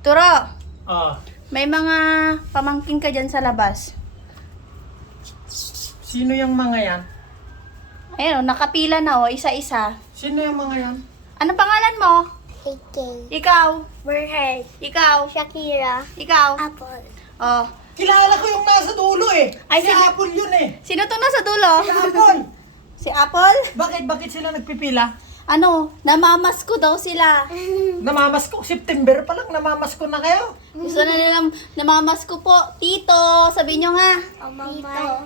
Turo, Ah, may mga pamangkin ka dyan sa labas. sino yung mga yan? Ayun, nakapila na isa-isa. Sino yung mga yan? Ano pangalan mo? AK. Ikaw. Burhead. Ikaw. Shakira. Ikaw. Apple. Oh. Kilala ko yung nasa dulo eh. Ay, si sino- Apple yun eh. Sino to nasa dulo? Si Apple. Si Apple? Bakit sila nagpipila? Ano, namamasko daw sila. Namamasko. September pa lang, namamasko na kayo. Gusto na nilang namamasko po. Tito, sabi nyo nga. Oh, mama.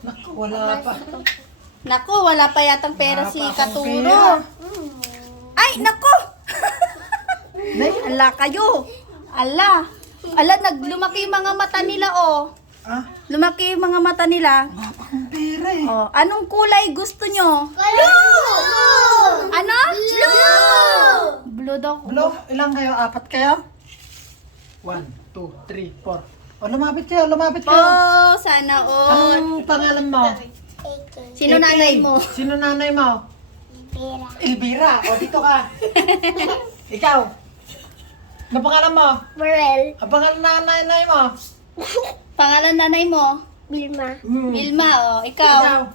Naku, wala pa. Naku, wala pa yatang pera Wala si pa akong Katuro. pera. Ay, naku! Ala kayo. Ala. Ala, naglumaki yung mga mata nila, oh. Ah, Lumaki yung mga mata nila. wala pa akong pera eh. Oh, anong kulay gusto nyo? Blue! Ano? Blue! Blue daw. Hello, ilang kayo? Apat kayo? 1, 2, 3, 4. O, lumapit kayo, lumapit kayo. Oh, sana all. Anong pangalan mo? AK. Sino nanay mo? Sino nanay mo? Pera. Elvira. O, dito ka. Ikaw. Ano pangalan mo? Morel. Ang pangalan na nanay mo? Pangalan nanay mo? Vilma. Vilma, oh. Ikaw.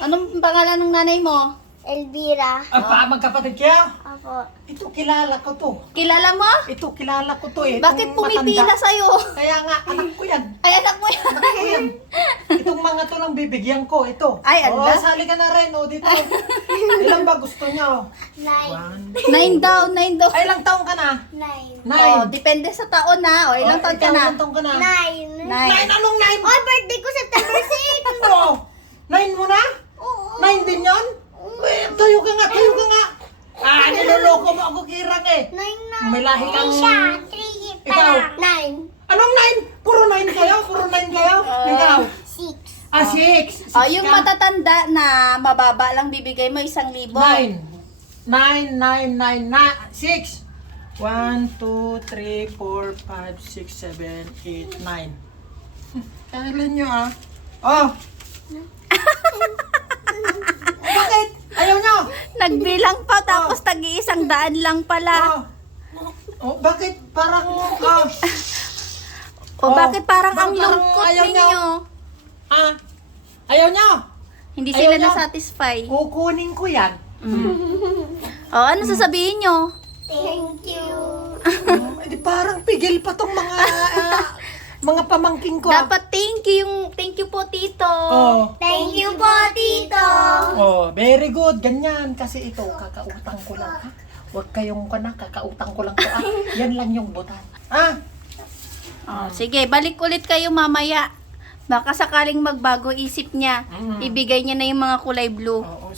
Anong pangalan ng nanay mo? Elvira. Magkapatid kayo? Apo. Ito, kilala ko to. Kilala mo? Ito, kilala ko to eh. Bakit Itong pumipila matanda. sa'yo? Kaya nga, anak ko yan. Ay, anak mo yan. Anak ko yan. Itong mga to lang bibigyan ko. Ito. Ay, O, anda. sali ka na rin. O, dito. Ilan ba gusto nyo? 9. 9 daw, 9 daw. Ay, ilang taon ka na? 9. Oh, 9. depende sa taon na. O, ilang taon ka ikaw, na? ilang taon ka na? 9. 9. Anong 9? Oh, birthday ko September 6. Oo. 9 mo na? Oo. 9 din yun? Tayo ka nga, tayo ka nga. Niloloko mo ako kirang eh. 9 na. May lahi kang... 3 Ikaw? pa. 9. Anong 9? Puro 9 kayo? Puro 9 kayo? Ikaw? 6. 6. Oh, yung matatanda na mababa lang bibigay mo 1,000. 9. 9, 9, 9, 9, 6. 1, 2, 3, 4, 5, 6, 7, 8, 9. Kailan nyo ah? Oh! Bakit? Ayaw nyo? Nagbilang pa tapos tagi-100 lang pala. Oh, bakit parang O bakit parang ang parang lungkot ayaw nyo? ninyo? Ayaw nyo? Hindi Ayaw sila nyo? na-satisfy. Kukunin ko yan. O, ano sasabihin nyo? Thank you. Hindi parang pigil pa tong mga pamangking ko. Dapat thank you po tito. Oh. Thank you po, Tito. Oh, very good. Ganyan. Kasi ito, kakautang ko lang. Ha? Huwag kayong kakautang ko lang to. Yan lang yung butan. Oh, sige, balik ulit kayo mamaya. Baka sakaling magbago isip niya, ibigay niya na yung mga kulay blue. Oo.